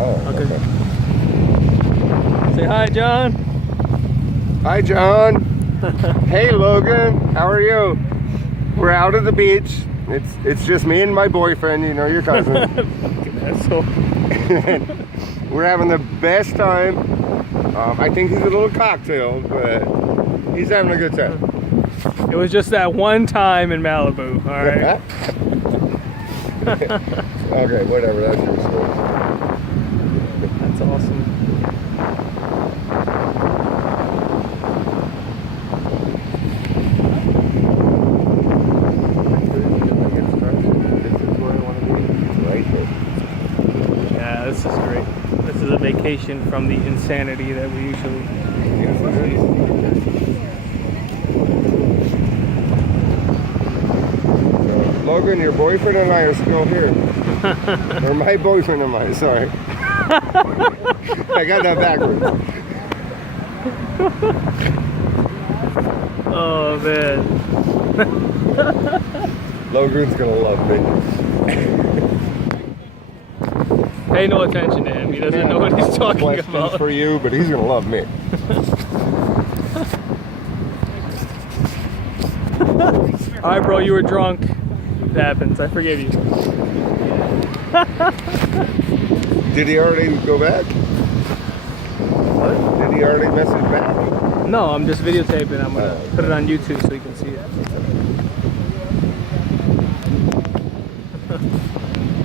Oh, Okay. Say hi, John. Hi, John. Hey, Logan. How are you? We're out at the beach. It's just me and my boyfriend, you know, your cousin. Fucking asshole. We're having the best time. I think he's a little cocktail, but he's having a good time. It was just that one time in Malibu, all right? Okay, whatever. That's your story. That's awesome. Yeah, this is great. This is a vacation from the insanity that we usually Logan, your boyfriend and I are still here. Or my boyfriend and I, sorry. I got that backwards. Oh man. Logan's gonna love me. Pay no attention to him. He doesn't know what he's talking Questions about. for you, but he's gonna love me. Alright, bro, you were drunk. It happens. I forgive you. Did he already go back? What? Did he already message back? No, I'm just videotaping. I'm gonna put it on YouTube so you can see it.